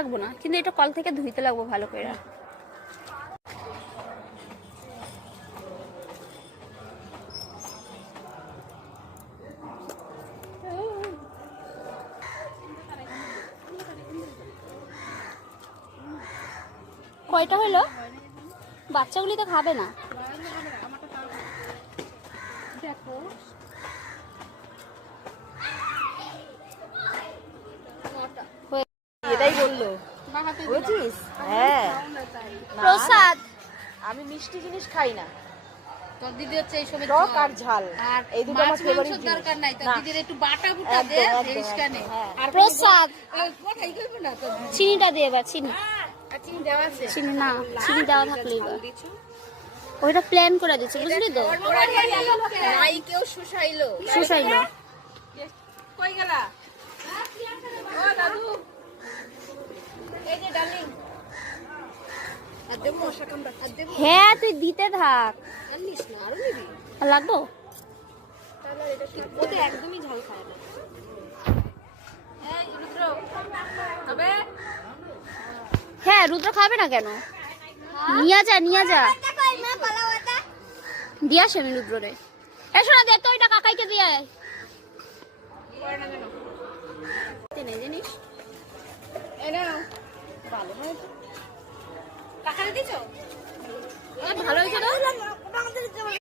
লাগবো না, কিন্তু এটা কল থেকে ধুইতে লাগবো ভালো করে। কয়টা হলো? বাচ্চাগুলি তো খাবে না। এটাই বললো বুঝছিস? হ্যাঁ প্রসাদ। আমি মিষ্টি জিনিস খাই না, তোর দিদি হচ্ছে এই সবে টক আর ঝাল, এই দুটো আমার ফেভারিট জিনিস। দরকার নাই, তোর দিদির একটু বাটা বুটা দে, দেশ কানে। আর প্রসাদ। কোথায় কইব না তোর চিনিটা দিয়ে এবার, চিনি। চিনি দেওয়া আছে? চিনি না, চিনি দেওয়া থাকলে এবার ওইটা প্ল্যান করে দিচ্ছে, বুঝলি তো? নাই কেউ শুষাইলো। শুষাইলো। কই গেলা? ও দাদু, এই যে ডার্লিং, আর দেব মশা কামড়া, আর দেব। হ্যাঁ তুই দিতে থাক। আনিস না, আরো নিবি? আর লাগবো? তাহলে এটা ও তো একদমই ঝাল খায় না। এই রুদ্র হবে? হ্যাঁ রুদ্র খাবে না কেন? নিয়ে যা, নিয়ে যা। দিয়ে আসে আমি রুদ্রে। এসো না, দে তো ওইটা কাকাইকে দিয়ে আয়। জানিস ভালো হয়েছে, কাকারে দিছো? ভালো হয়েছে তো।